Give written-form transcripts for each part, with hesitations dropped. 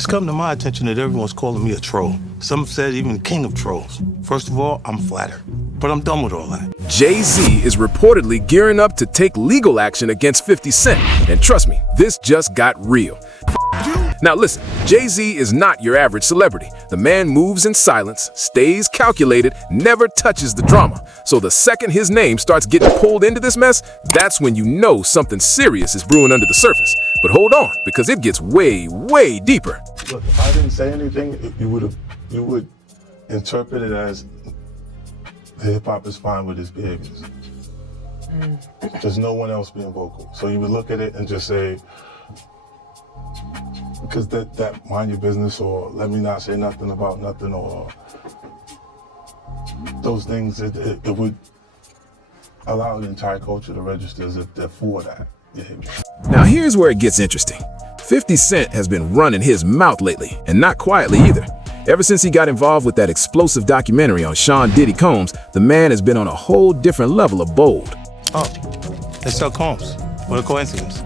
It's come to my attention that everyone's calling me a troll. Some said even the king of trolls. First of all, I'm flattered, but I'm done with all that. Jay-Z is reportedly gearing up to take legal action against 50 Cent. And trust me, this just got real. Now listen, Jay-Z is not your average celebrity. The man moves in silence, stays calculated, never touches the drama. So the second his name starts getting pulled into this mess, that's when you know something serious is brewing under the surface. But hold on, because it gets way, way deeper. Look, if I didn't say anything, you would interpret it as hip-hop is fine with his behaviors. There's no one else being vocal. So you would look at it and just say, because that mind your business, or let me not say nothing about nothing, or those things, it would allow the entire culture to register as if they're for that behavior. Now here's where it gets interesting. 50 Cent has been running his mouth lately, and not quietly either. Ever since he got involved with that explosive documentary on Sean Diddy Combs, the man has been on a whole different level of bold. Oh, they sell Combs. What a coincidence.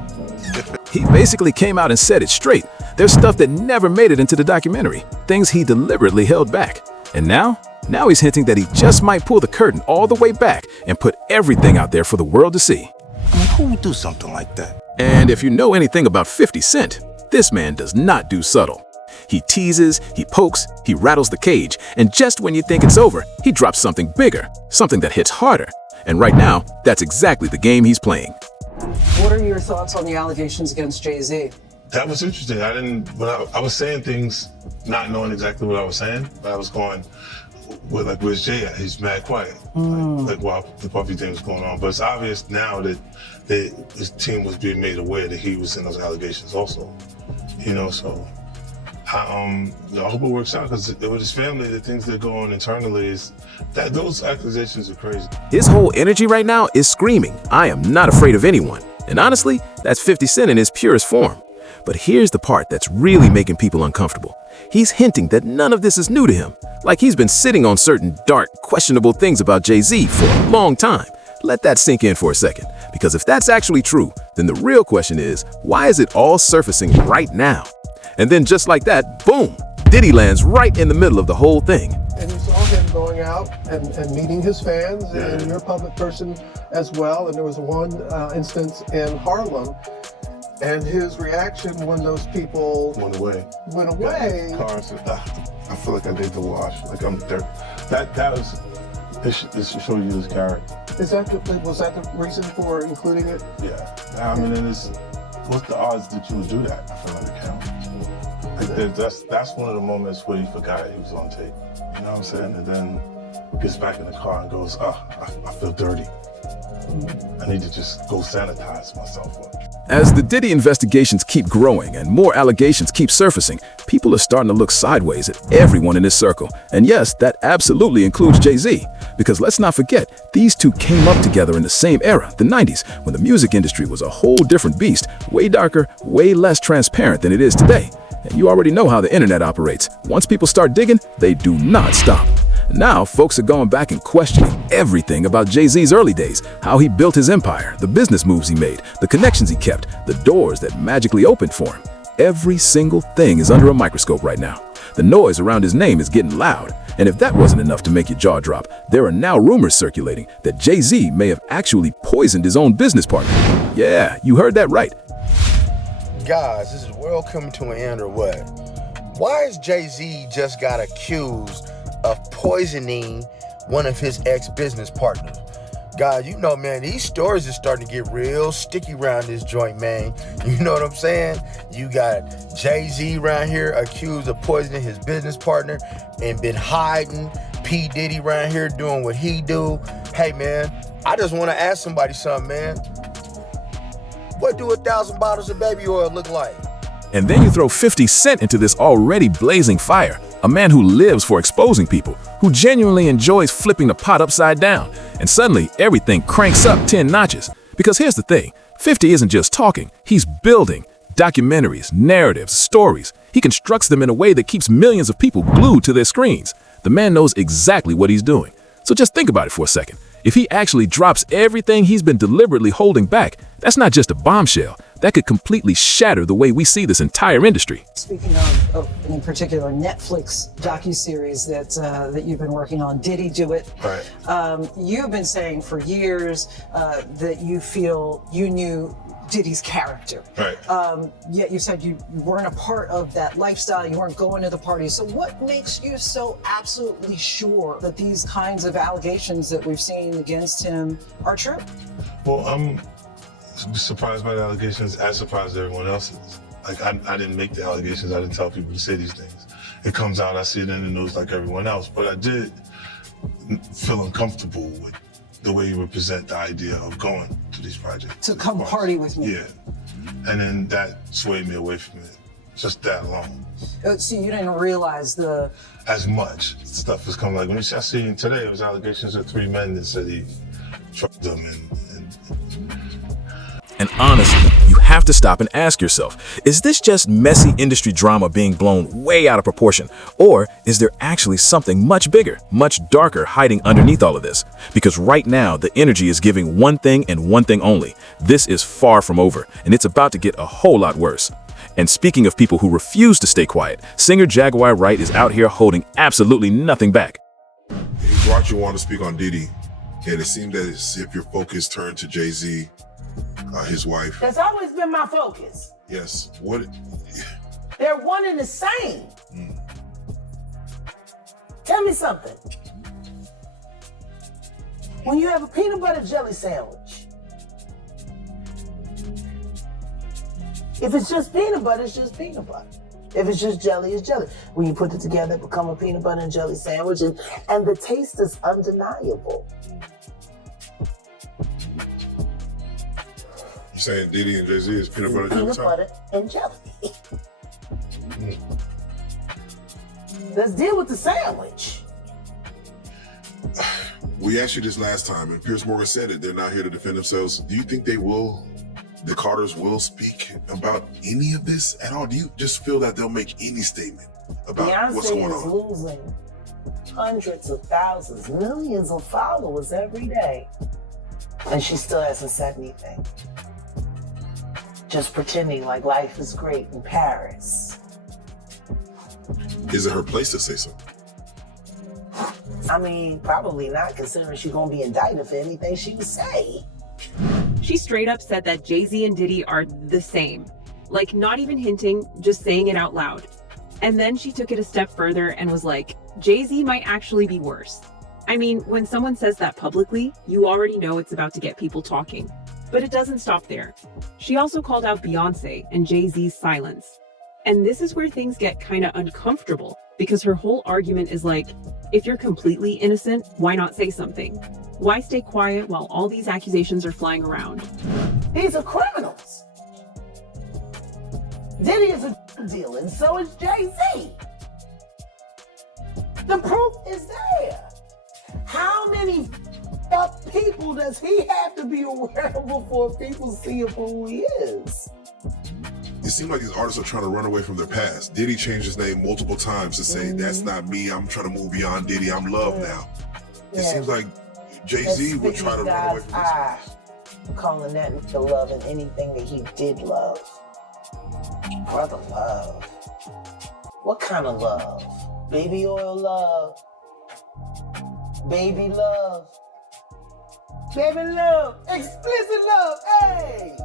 He basically came out and said it straight. There's stuff that never made it into the documentary, things he deliberately held back. And now he's hinting that he just might pull the curtain all the way back and put everything out there for the world to see. I mean, who would do something like that? And if you know anything about 50 Cent, this man does not do subtle. He teases, he pokes, he rattles the cage, and just when you think it's over, he drops something bigger, something that hits harder. And right now, that's exactly the game he's playing. What are your thoughts on the allegations against Jay-Z? That was interesting. I was saying things not knowing exactly what I was saying, but I was going, well, where's Jay at? He's mad quiet. Like while the Puffy thing was going on. But it's obvious now that his team was being made aware that he was in those allegations also. So I hope it works out, because with his family, the things that go on internally is that those accusations are crazy. His whole energy right now is screaming, I am not afraid of anyone. And honestly, that's 50 Cent in his purest form. But here's the part that's really making people uncomfortable. He's hinting that none of this is new to him, like he's been sitting on certain dark, questionable things about Jay-Z for a long time. Let that sink in for a second, because if that's actually true, then the real question is, why is it all surfacing right now? And then just like that, boom, Diddy lands right in the middle of the whole thing. And you saw him going out and meeting his fans, and you're a public person as well. And there was one instance in Harlem, and his reaction when those people Went away. Cars, I feel like I did the wash. Like I'm dirty. It should show you his character. Was that the reason for including it? Yeah. I mean, what's the odds that you would do that in front of the camera? Like that's one of the moments where he forgot he was on tape. You know what I'm saying? And then gets back in the car and goes, I feel dirty. I need to just go sanitize myself up. As the Diddy investigations keep growing and more allegations keep surfacing, people are starting to look sideways at everyone in his circle. And yes, that absolutely includes Jay-Z. Because let's not forget, these two came up together in the same era, the 90s, when the music industry was a whole different beast, way darker, way less transparent than it is today. And you already know how the internet operates. Once people start digging, they do not stop. Now, folks are going back and questioning everything about Jay-Z's early days, how he built his empire, the business moves he made, the connections he kept, the doors that magically opened for him. Every single thing is under a microscope right now. The noise around his name is getting loud. And if that wasn't enough to make your jaw drop, there are now rumors circulating that Jay-Z may have actually poisoned his own business partner. Yeah, you heard that right. Guys, this is world coming to an end or what? Why has Jay-Z just got accused of poisoning one of his ex-business partners? God, you know, man, these stories are starting to get real sticky around this joint, man. You know what I'm saying? You got Jay-Z around here accused of poisoning his business partner and been hiding. P. Diddy around here doing what he do. Hey, man, I just want to ask somebody something, man. What do 1,000 bottles of baby oil look like? And then you throw 50 Cent into this already blazing fire, a man who lives for exposing people, who genuinely enjoys flipping the pot upside down, and suddenly everything cranks up 10 notches. Because here's the thing, 50 isn't just talking, he's building documentaries, narratives, stories. He constructs them in a way that keeps millions of people glued to their screens. The man knows exactly what he's doing. So just think about it for a second. If he actually drops everything he's been deliberately holding back, that's not just a bombshell, that could completely shatter the way we see this entire industry. Speaking of in particular, Netflix docuseries that you've been working on, Diddy Do It. Right. You've been saying for years that you feel you knew Diddy's character. Right. Yet you said you weren't a part of that lifestyle, you weren't going to the parties. So what makes you so absolutely sure that these kinds of allegations that we've seen against him are true? Well, I'm surprised by the allegations, as surprised as everyone else is. Like, I didn't make the allegations, I didn't tell people to say these things. It comes out, I see it in the news like everyone else, but I did feel uncomfortable with the way you would present the idea of going to these projects. To come party with me. Yeah. And then that swayed me away from it, just that alone. So you didn't realize As much stuff was coming, like when I seen today, it was allegations of 3 men that said he trucked them And honestly, you have to stop and ask yourself, is this just messy industry drama being blown way out of proportion? Or is there actually something much bigger, much darker hiding underneath all of this? Because right now, the energy is giving one thing and one thing only. This is far from over, and it's about to get a whole lot worse. And speaking of people who refuse to stay quiet, singer Jaguar Wright is out here holding absolutely nothing back. He brought you on to speak on Diddy, and it seemed as if your focus turned to Jay-Z, his wife. That's always been my focus. Yes. What? They're one and the same. Tell me something. When you have a peanut butter jelly sandwich, if it's just peanut butter, it's just peanut butter. If it's just jelly, it's jelly. When you put it together, it becomes a peanut butter and jelly sandwich, and the taste is undeniable. You saying Diddy and Jay-Z is peanut butter Peanut jelly? butter and jelly. Let's deal with the sandwich. We asked you this last time, and Piers Morgan said it. They're not here to defend themselves. Do you think they will? The Carters will speak about any of this at all? Do you just feel that they'll make any statement about what's going Beyonce is on? losing hundreds of thousands, millions of followers every day. And she still hasn't said anything. Just pretending like life is great in Paris. Is it her place to say so? I mean, probably not, considering she's gonna be indicted for anything she would say. She straight up said that Jay-Z and Diddy are the same. Like, not even hinting, just saying it out loud. And then she took it a step further and was like, Jay-Z might actually be worse. I mean, when someone says that publicly, you already know it's about to get people talking. But it doesn't stop there. She also called out Beyonce and Jay-Z's silence. And this is where things get kind of uncomfortable, because her whole argument is like, if you're completely innocent, why not say something? Why stay quiet while all these accusations are flying around? These are criminals. Diddy is a dealer, and so is Jay-Z. The proof is there. How many people does he have to be aware of before people see him for who he is? It seems like these artists are trying to run away from their past. Diddy changed his name multiple times to say, that's not me, I'm trying to move beyond Diddy, I'm Love now. It seems like Jay-Z would try to run away from his past. Calling that the love and anything that he did love. Brother love. What kind of love? Baby oil love. Baby love. Baby love. Explicit love. Hey!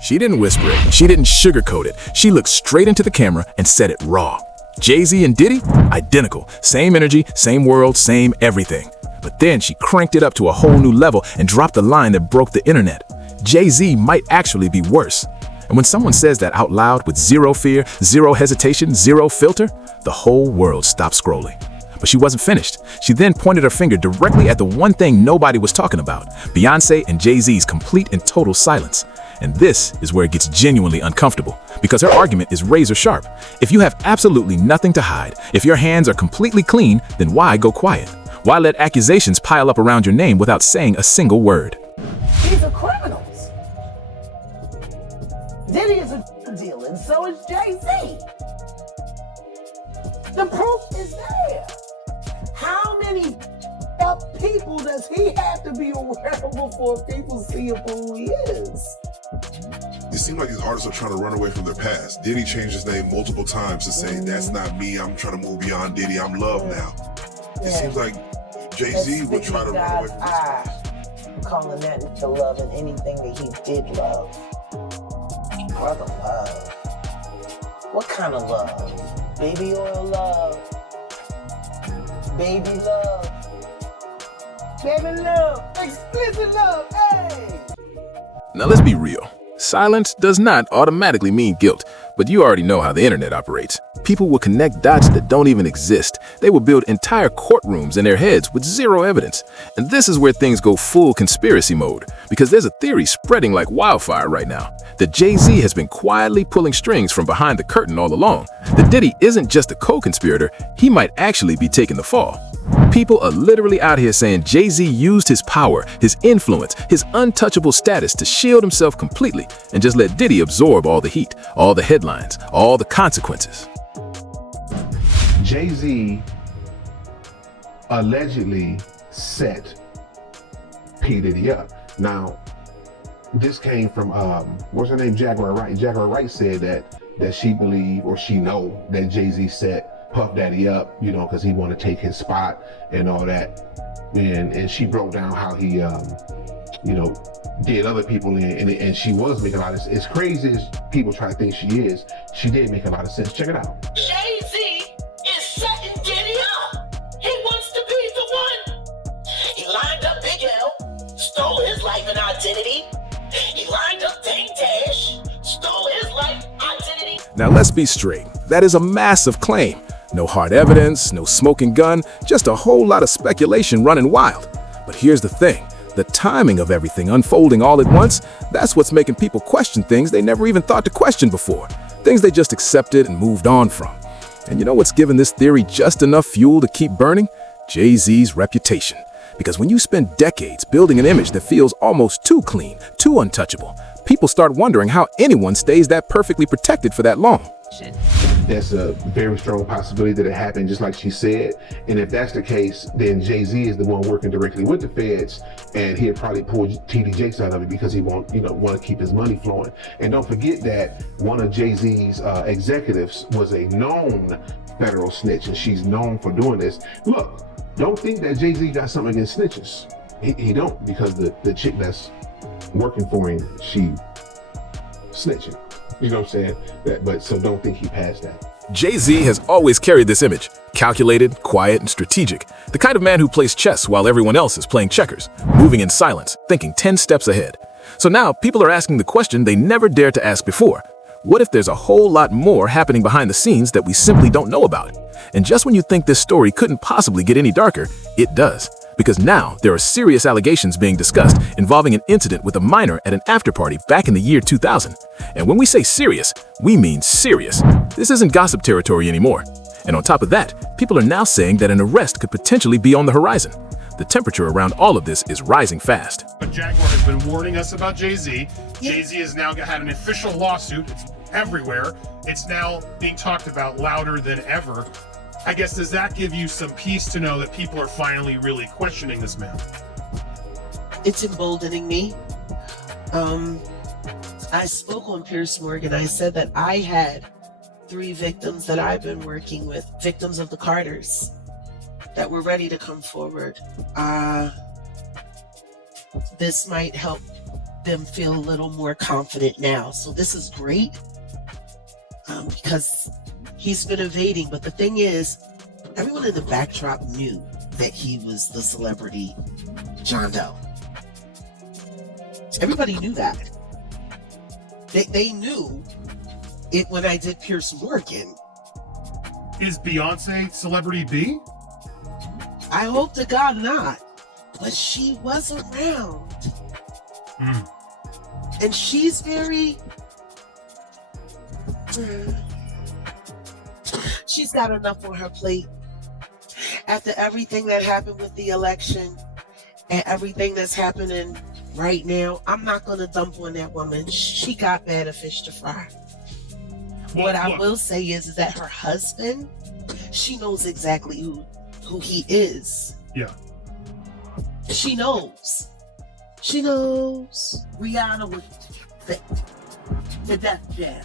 She didn't whisper it, she didn't sugarcoat it. She looked straight into the camera and said it raw. Jay-Z and Diddy, identical. Same energy, same world, same everything. But then she cranked it up to a whole new level and dropped the line that broke the internet. Jay-Z might actually be worse. And when someone says that out loud with zero fear, zero hesitation, zero filter, the whole world stops scrolling. But she wasn't finished. She then pointed her finger directly at the one thing nobody was talking about, Beyonce and Jay-Z's complete and total silence. And this is where it gets genuinely uncomfortable, because her argument is razor sharp. If you have absolutely nothing to hide, if your hands are completely clean, then why go quiet? Why let accusations pile up around your name without saying a single word? These are criminals. Diddy is a dealer, and so is Jay-Z. The proof is there. How many people does he have to be aware of before people see him for who he is? It seems like these artists are trying to run away from their past. Diddy changed his name multiple times to say, that's not me, I'm trying to move beyond Diddy, I'm love now. It seems like Jay-Z would try to run away from his past. Calling that the love and anything that he did love. Brother love. What kind of love? Baby oil love. Baby love. Baby love. Explicit love. Hey! Now let's be real. Silence does not automatically mean guilt, but you already know how the internet operates. People will connect dots that don't even exist. They will build entire courtrooms in their heads with zero evidence. And this is where things go full conspiracy mode, because there's a theory spreading like wildfire right now that Jay-Z has been quietly pulling strings from behind the curtain all along. That Diddy isn't just a co-conspirator, he might actually be taking the fall. People are literally out here saying Jay-Z used his power, his influence, his untouchable status to shield himself completely and just let Diddy absorb all the heat, all the headlines, all the consequences. Jay-Z allegedly set P. Diddy up. Now, this came from, what's her name, Jaguar Wright. Jaguar Wright said that she believed, or she know, that Jay-Z set Puff Daddy up, you know, because he wanted to take his spot and all that. And she broke down how he, you know, did other people in, and she was making a lot of sense. As crazy as people try to think she is, she did make a lot of sense. Check it out. Jay-Z is setting Diddy up. He wants to be the one. He lined up Big L, stole his life and identity. He lined up Dame Dash, stole his life identity. Now let's be straight. That is a massive claim. No hard evidence, no smoking gun, just a whole lot of speculation running wild. But here's the thing. The timing of everything unfolding all at once, that's what's making people question things they never even thought to question before. Things they just accepted and moved on from. And you know what's given this theory just enough fuel to keep burning? Jay-Z's reputation. Because when you spend decades building an image that feels almost too clean, too untouchable, people start wondering how anyone stays that perfectly protected for that long. That's a very strong possibility that it happened, just like she said. And if that's the case, then Jay-Z is the one working directly with the feds, and he'll probably pull TD Jakes out of it because he want to keep his money flowing. And don't forget that one of Jay-Z's executives was a known federal snitch, and she's known for doing this. Look, don't think that Jay-Z got something against snitches. He don't, because the chick that's working for him, she snitching. You know what I'm saying? So don't think he passed that. Jay-Z has always carried this image. Calculated, quiet, and strategic. The kind of man who plays chess while everyone else is playing checkers. Moving in silence, thinking 10 steps ahead. So now people are asking the question they never dared to ask before. What if there's a whole lot more happening behind the scenes that we simply don't know about? And just when you think this story couldn't possibly get any darker, it does. Because now there are serious allegations being discussed involving an incident with a minor at an after-party back in the year 2000. And when we say serious, we mean serious. This isn't gossip territory anymore. And on top of that, people are now saying that an arrest could potentially be on the horizon. The temperature around all of this is rising fast. But Jaguar has been warning us about Jay-Z. Jay-Z has now had an official lawsuit. It's everywhere. It's now being talked about louder than ever. I guess, does that give you some peace to know that people are finally really questioning this man? It's emboldening me. I spoke on Piers Morgan. I said that I had 3 victims that I've been working with, victims of the Carters, that were ready to come forward. This might help them feel a little more confident now. So this is great, because he's been evading. But the thing is, everyone in the backdrop knew that he was the celebrity John Doe. Everybody knew that. They knew it when I did Piers Morgan. Is Beyonce celebrity B? I hope to God not. But she was around. And she's very... She's got enough on her plate. After everything that happened with the election and everything that's happening right now, I'm not going to dump on that woman. She got better fish to fry. What I will say is that her husband, she knows exactly who he is. Yeah. She knows. She knows. Rihanna was thick. to Def Jam.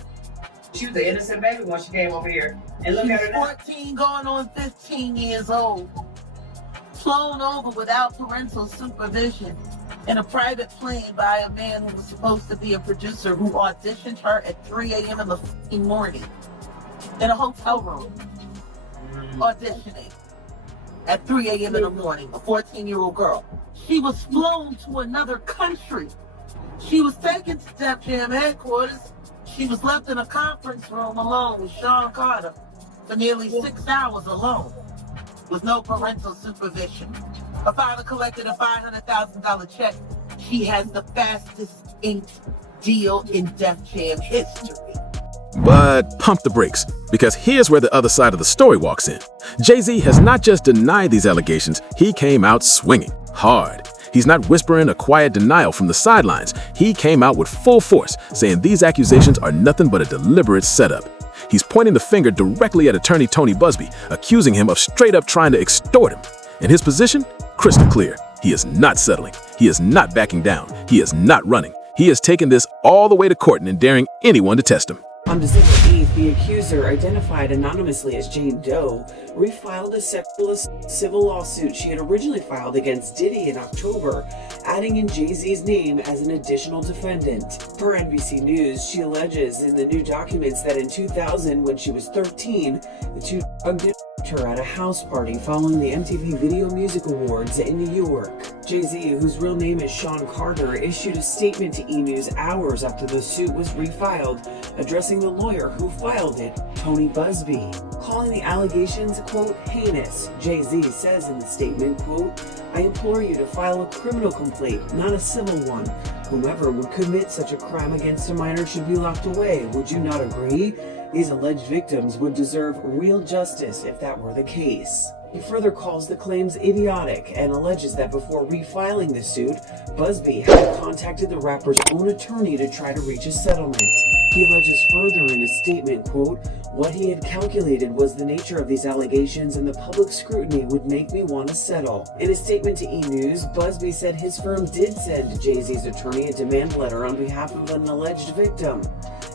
She was an innocent baby when she came over here. And look at her now. 14 going on 15 years old. Flown over without parental supervision in a private plane by a man who was supposed to be a producer who auditioned her at 3 a.m. in the fucking morning in a hotel room. Auditioning at 3 a.m. in the morning, a 14-year-old girl. She was flown to another country. She was taken to Def Jam headquarters. She was left in a conference room alone with Sean Carter for nearly 6 hours alone with no parental supervision. Her father collected a $500,000 check. She has the fastest inked deal in Def Jam history. But pump the brakes, because here's where the other side of the story walks in. Jay-Z has not just denied these allegations, he came out swinging hard. He's not whispering a quiet denial from the sidelines. He came out with full force, saying these accusations are nothing but a deliberate setup. He's pointing the finger directly at attorney Tony Busby, accusing him of straight up trying to extort him. And his position? Crystal clear. He is not settling. He is not backing down. He is not running. He has taken this all the way to court and daring anyone to test him. On December 8th, the accuser, identified anonymously as Jane Doe, refiled a civil lawsuit she had originally filed against Diddy in October, adding in Jay-Z's name as an additional defendant. Per NBC News, she alleges in the new documents that in 2000, when she was 13, the two drugged her at a house party following the MTV Video Music Awards in New York. Jay-Z, whose real name is Sean Carter, issued a statement to E! News hours after the suit was refiled, addressing the lawyer who filed it, Tony Busby. Calling the allegations, quote, heinous, Jay-Z says in the statement, quote, I implore you to file a criminal complaint, not a civil one. Whomever would commit such a crime against a minor should be locked away. Would you not agree? These alleged victims would deserve real justice if that were the case. He further calls the claims idiotic and alleges that before refiling the suit, Busby had contacted the rapper's own attorney to try to reach a settlement. He alleges further in a statement, quote, what he had calculated was the nature of these allegations and the public scrutiny would make me want to settle. In a statement to E! News, Busby said his firm did send Jay-Z's attorney a demand letter on behalf of an alleged victim.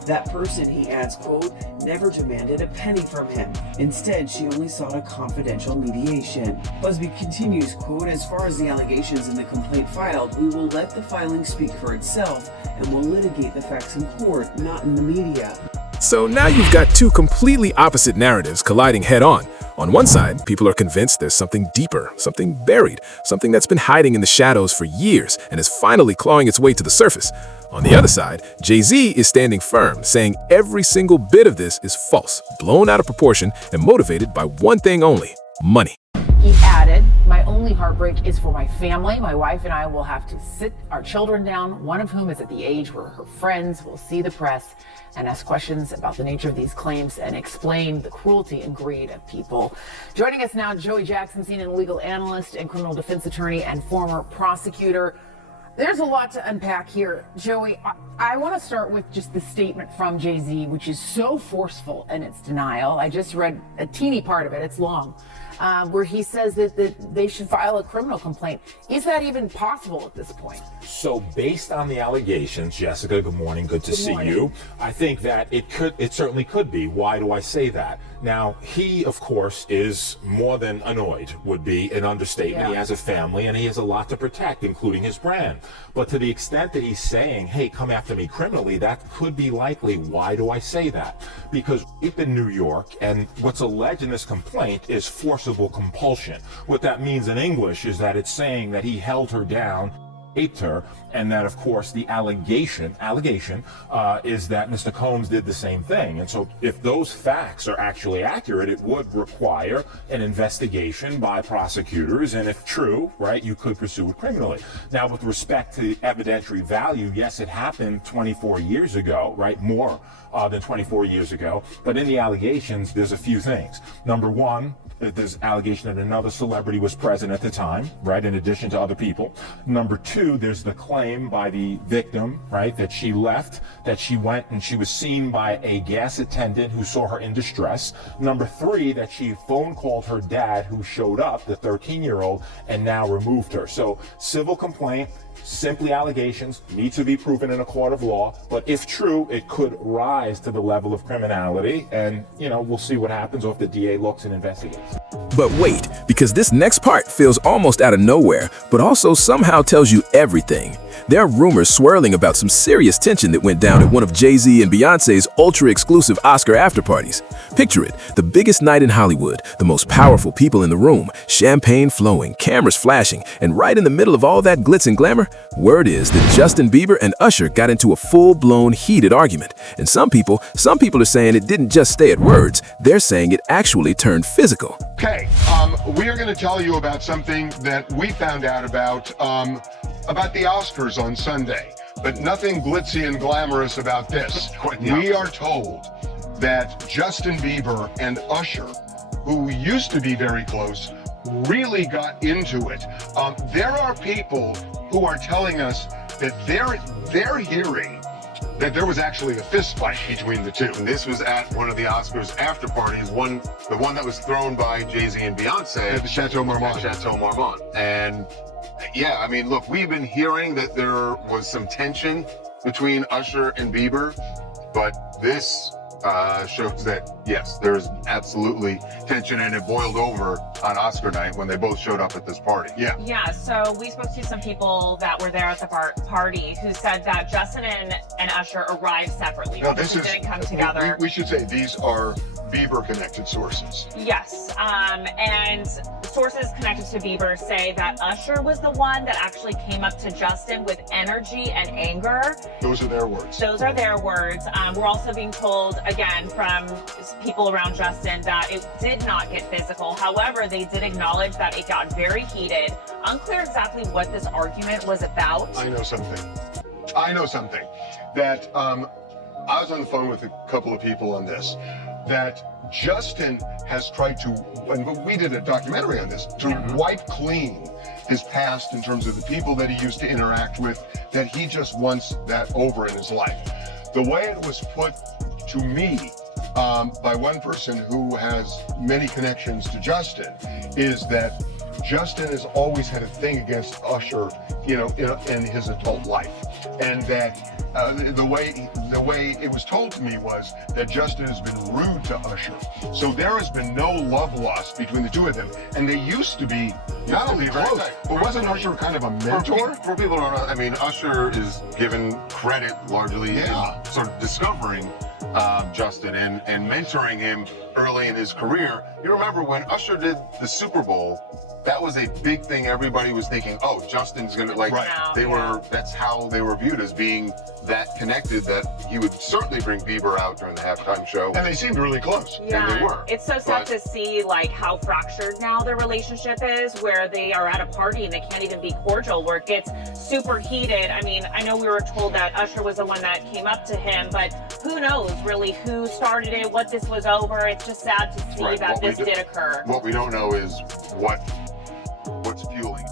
That person, he adds, quote, never demanded a penny from him. Instead, she only sought a confidential mediation. Busby continues, quote, as far as the allegations in the complaint filed, we will let the filing speak for itself and will litigate the facts in court, not in the media. So now you've got two completely opposite narratives colliding head-on. On one side, people are convinced there's something deeper, something buried, something that's been hiding in the shadows for years and is finally clawing its way to the surface. On the other side, Jay-Z is standing firm, saying every single bit of this is false, blown out of proportion, and motivated by one thing only: money. He added, my only heartbreak is for my family. My wife and I will have to sit our children down, one of whom is at the age where her friends will see the press and ask questions about the nature of these claims and explain the cruelty and greed of people. Joining us now, Joey Jackson, senior legal analyst and criminal defense attorney and former prosecutor. There's a lot to unpack here. Joey, I want to start with just the statement from Jay-Z, which is so forceful in its denial. I just read a teeny part of it, it's long, where he says that they should file a criminal complaint. Is that even possible at this point? So based on the allegations, Jessica, good morning, good to see you. I think that it certainly could be. Why do I say that? Now, he, of course, is more than annoyed, would be an understatement. Yeah. He has a family and he has a lot to protect, including his brand. But to the extent that he's saying, hey, come after me criminally, that could be likely. Why do I say that? Because we're in New York, and what's alleged in this complaint is forcible compulsion. What that means in English is that it's saying that he held her down, raped her, and that, of course, the allegation is that Mr. Combs did the same thing. And so if those facts are actually accurate, it would require an investigation by prosecutors, and if true, right, you could pursue it criminally. Now, with respect to the evidentiary value, yes, it happened 24 years ago, right, more than 24 years ago, but in the allegations, there's a few things. Number one, there's allegation that another celebrity was present at the time, right, in addition to other people. Number two, there's the claim by the victim, right, that she left, that she went and she was seen by a gas attendant who saw her in distress. Number three, that she phone called her dad, who showed up, the 13-year-old, and now removed her. So civil complaint, Simply allegations need to be proven in a court of law, but if true, it could rise to the level of criminality, and, we'll see what happens, or if the DA looks and investigates. But wait, because this next part feels almost out of nowhere, but also somehow tells you everything. There are rumors swirling about some serious tension that went down at one of Jay-Z and Beyoncé's ultra-exclusive Oscar after-parties. Picture it, the biggest night in Hollywood, the most powerful people in the room, champagne flowing, cameras flashing, and right in the middle of all that glitz and glamour, word is that Justin Bieber and Usher got into a full-blown heated argument. And some people are saying it didn't just stay at words, they're saying it actually turned physical. Okay, we are going to tell you about something that we found out about the Oscars on Sunday, but nothing glitzy and glamorous about this. We are told that Justin Bieber and Usher, who used to be very close, really got into it. There are people who are telling us that they're hearing that there was actually a fist fight between the two. And this was at one of the Oscars after parties, the one that was thrown by Jay-Z and Beyonce at the Chateau Marmont. Chateau Marmont. And yeah, I mean, look, we've been hearing that there was some tension between Usher and Bieber, but this shows that, yes, there's absolutely tension, and it boiled over on Oscar night when they both showed up at this party. Yeah. Yeah, so we spoke to some people that were there at the party who said that Justin and Usher arrived separately. No, this didn't come together. We should say these are Bieber-connected sources. Yes, and sources connected to Bieber say that Usher was the one that actually came up to Justin with energy and anger. Those are their words. Those are their words. We're also being told, again, from people around Justin that it did not get physical. However, they did acknowledge that it got very heated. Unclear exactly what this argument was about. I know something. That I was on the phone with a couple of people on this, that Justin has tried to, and we did a documentary on this, to wipe clean his past in terms of the people that he used to interact with, that he just wants that over in his life. The way it was put to me by one person who has many connections to Justin is that Justin has always had a thing against Usher, in his adult life, and that the way it was told to me was that Justin has been rude to Usher. So there has been no love lost between the two of them, and they used to be not only close, but wasn't Usher kind of a mentor? For people who don't know, I mean, Usher is given credit largely in sort of discovering Justin and mentoring him early in his career. You remember when Usher did the Super Bowl, that was a big thing. Everybody was thinking, oh, Justin's gonna, that's how they were viewed, as being that connected, that he would certainly bring Bieber out during the halftime show. And they seemed really close. Yeah, and they were. It's so sad to see how fractured now their relationship is, where they are at a party and they can't even be cordial, where it gets super heated. I mean, I know we were told that Usher was the one that came up to him, but who knows really who started it, what this was over. It's just sad to see that this did occur. What we don't know is what's fueling.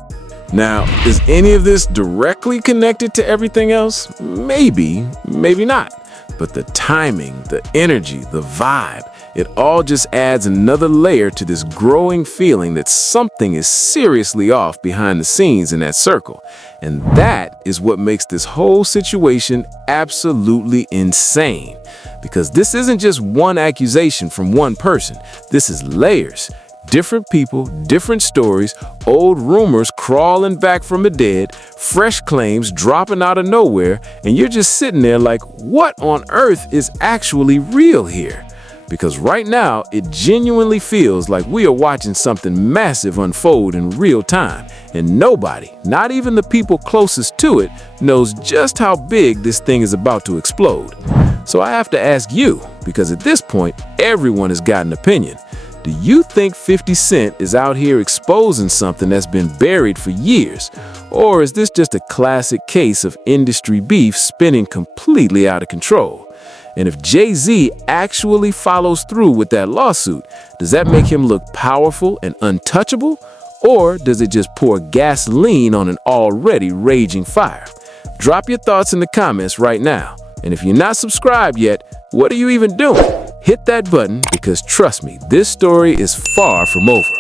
Now, is any of this directly connected to everything else? Maybe, maybe not. But the timing, the energy, the vibe, it all just adds another layer to this growing feeling that something is seriously off behind the scenes in that circle. And that is what makes this whole situation absolutely insane. Because this isn't just one accusation from one person. This is layers. Different people, different stories, old rumors crawling back from the dead, fresh claims dropping out of nowhere, and you're just sitting there like, what on earth is actually real here? Because right now, it genuinely feels like we are watching something massive unfold in real time, and nobody, not even the people closest to it, knows just how big this thing is about to explode. So I have to ask you, because at this point, everyone has got an opinion. Do you think 50 Cent is out here exposing something that's been buried for years? Or is this just a classic case of industry beef spinning completely out of control? And if Jay-Z actually follows through with that lawsuit, does that make him look powerful and untouchable? Or does it just pour gasoline on an already raging fire? Drop your thoughts in the comments right now. And if you're not subscribed yet, what are you even doing? Hit that button, because trust me, this story is far from over.